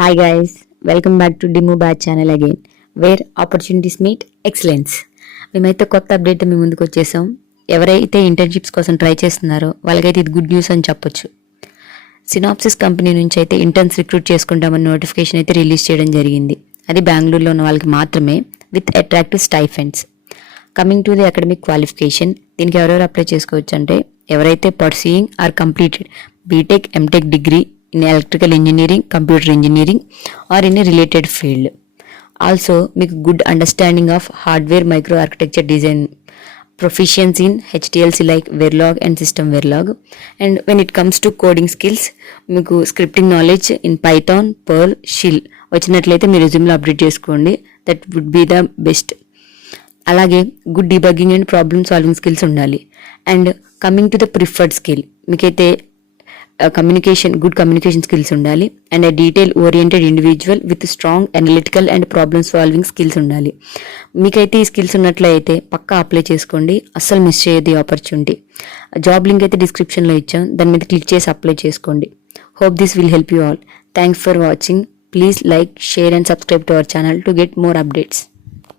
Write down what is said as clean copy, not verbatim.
Hi guys, welcome back to Dimu Batch channel again, where opportunities meet excellence. మేమైతే కొత్త update మీ ముందుకు వచ్చేసాం. ఎవరైతే ఇంటర్న్షిప్స్ కోసం ట్రై చేస్తున్నారో వాళ్ళకైతే ఇది గుడ్ న్యూస్ అని చెప్పొచ్చు. సినాప్సిస్ కంపెనీ నుంచి అయితే ఇంటర్న్స్ రిక్రూట్ చేసుకుంటామని నోటిఫికేషన్ అయితే రిలీజ్ చేయడం జరిగింది. అది బెంగళూరులో ఉన్న వాళ్ళకి మాత్రమే with attractive stipends. Coming to the academic qualification, దీనికి ఎవరెవరు అప్లై చేసుకోవచ్చు అంటే ఎవరైతే pursuing or completed BTech MTech degree in electrical engineering, computer engineering or in a related field. Also, make good understanding of hardware micro architecture design, proficiency in HTLC like Verilog and System Verilog. And when it comes to coding skills, మీకు scripting knowledge in Python, Perl, Shell వచ్చినట్లయితే మీ రెజ్యూమ్లో update చేసుకోండి. That would be the best. అలాగే good debugging and problem solving skills ఉండాలి. And coming to the preferred skill, మీకైతే good communication skills ఉండాలి. And detail oriented individual with strong analytical and problem solving skills ఉండాలి. మీకైతే ఈ skills ఉన్నట్లయితే పక్కా apply చేసుకోండి, అస్సలు మిస్ చేయదు ఈ ఆపర్చునిటీ. జాబ్ లింక్ అయితే డిస్క్రిప్షన్లో ఇచ్చాం, దాని మీద క్లిక్ చేసి అప్లై చేసుకోండి. Hope this will help you all. Thanks for watching. Please like, share and subscribe to our channel to get more updates.